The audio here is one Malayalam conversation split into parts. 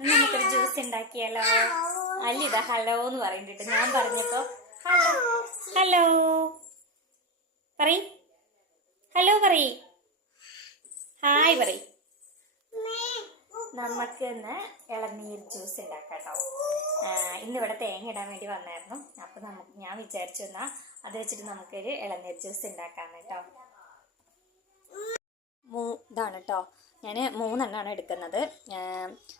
നമുക്കൊരു ജ്യൂസ് ഉണ്ടാക്കിയാലോ? അല്ലിത ഹലോ എന്ന് പറയുന്നുണ്ട് ഞാൻ പറഞ്ഞപ്പോ ഹലോ ഹലോ പറയ്. ഹലോ പറ ഹായ് പറയ്. നമുക്ക് ഇന്ന് ഇളനീർ ജ്യൂസ് ഉണ്ടാക്കാം ഇന്ന് ഇവിടെ തേങ്ങ ഇടാൻ വേണ്ടി വന്നായിരുന്നു. അപ്പൊ നമുക്ക് ഞാൻ വിചാരിച്ചു എന്നാ അത് വെച്ചിട്ട് നമുക്കൊരു ഇളനീർ ജ്യൂസ് ഉണ്ടാക്കാം കേട്ടോ. ഇതാണ് കേട്ടോ. ഞാൻ മൂന്നെണ്ണമാണ് എടുക്കുന്നത്.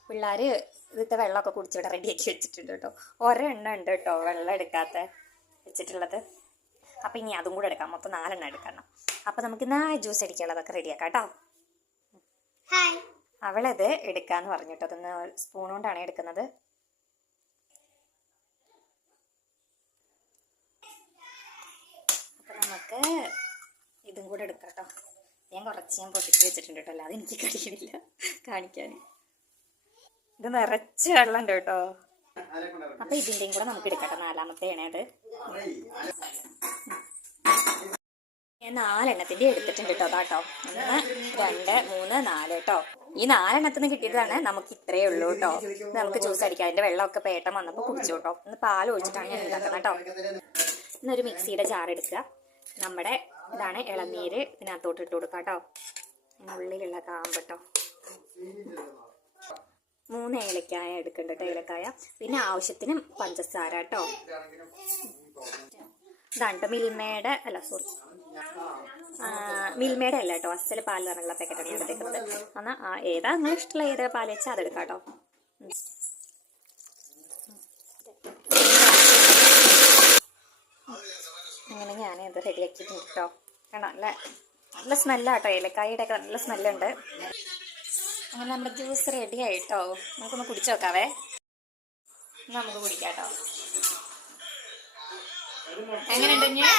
പിള്ളേർ ഇവിടുത്തെ വെള്ളമൊക്കെ കുടിച്ചിവിടെ റെഡിയാക്കി വെച്ചിട്ടുണ്ട് കേട്ടോ. ഒരെണ്ണം ഉണ്ട് കേട്ടോ വെള്ളം എടുക്കാത്ത വെച്ചിട്ടുള്ളത്. അപ്പം ഇനി അതും കൂടെ എടുക്കാം. മൊത്തം നാലെണ്ണം എടുക്കണം. അപ്പം നമുക്ക് ഇന്ന് ആ ജ്യൂസ് അടിക്കാനുള്ളതൊക്കെ റെഡിയാക്കാം കേട്ടോ. അവളത് എടുക്കാന്ന് പറഞ്ഞു കേട്ടോ. അതൊന്ന് സ്പൂൺ കൊണ്ടാണ് എടുക്കുന്നത്. അപ്പം നമുക്ക് ഇതും കൂടെ എടുക്കാം കേട്ടോ. ഞാൻ കുറച്ച് ഞാൻ പൊട്ടിച്ച് വെച്ചിട്ടുണ്ട് കേട്ടോ. അല്ലാതെ എനിക്ക് കഴിയുന്നില്ല. കാണിക്കാൻ. ഇത് നിറച്ച് വെള്ളം ഉണ്ട് കേട്ടോ. അപ്പൊ ഇതിന്റെയും കൂടെ നമുക്ക് എടുക്കട്ടെ നാലാമത്തെ അത്. ഞാൻ നാലെണ്ണത്തിന്റെ എടുത്തിട്ടുണ്ട് കേട്ടോ. അതാട്ടോ. ഒന്ന് രണ്ട് മൂന്ന് നാല് കേട്ടോ. ഈ നാലെണ്ണത്തിന് കിട്ടിയതാണ് നമുക്ക് ഇത്രയേ ഉള്ളൂ കേട്ടോ. നമുക്ക് ജ്യൂസ് അടിക്കാം. അതിന്റെ വെള്ളമൊക്കെ പേട്ടം വന്നപ്പോൾ കുടിച്ചു കേട്ടോ. ഒന്ന് പാൽ ഒഴിച്ചിട്ടാണ് ഞാൻ ഉണ്ടാക്കുന്നത് കേട്ടോ. ഇന്നൊരു മിക്സിയുടെ ജാർ എടുക്കുക. നമ്മുടെ ഇതാണ് ഇളനീര്. ഇതിനകത്തോട്ട് ഇട്ട് കൊടുക്കാം കേട്ടോ. ഉള്ളിലുള്ള കാമ്പട്ടോ മൂന്ന് ഏലക്കായ എടുക്കണ്ട ഏലക്കായ. പിന്നെ ആവശ്യത്തിന് പഞ്ചസാര കേട്ടോ. ഇതാണ് മിൽമയുടെ അല്ല സോറി മിൽമയുടെ അല്ല കേട്ടോ. അസൽ പാൽ പറഞ്ഞുള്ള പാക്കറ്റാണ് ഞാൻ എടുക്കുന്നത് എന്നാൽ ഏതാ നിങ്ങൾ ഇഷ്ടമുള്ള ഏതാ പാൽ വെച്ചാൽ അതെടുക്കാം കേട്ടോ. ഇത് റെഡിയാക്കിയിട്ടുണ്ട് കേട്ടോ കാണാം നല്ല നല്ല സ്മെല്ലാട്ടോ ഏലക്കായുടെ ഒക്കെ നല്ല സ്മെല്ലുണ്ട് അങ്ങനെ നമ്മുടെ ജ്യൂസ് റെഡി ആയിട്ടോ? നമുക്കൊന്ന് കുടിച്ചു നോക്കാവേ. നമുക്ക് കുടിക്കാം കേട്ടോ എങ്ങനെയുണ്ട് ഞാൻ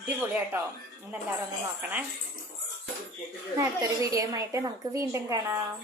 അടിപൊളിയാട്ടോ. ഇന്നെല്ലാവരും ഒന്ന് നോക്കണേ. അടുത്തൊരു വീഡിയോയുമായിട്ട് നമുക്ക് വീണ്ടും കാണാം.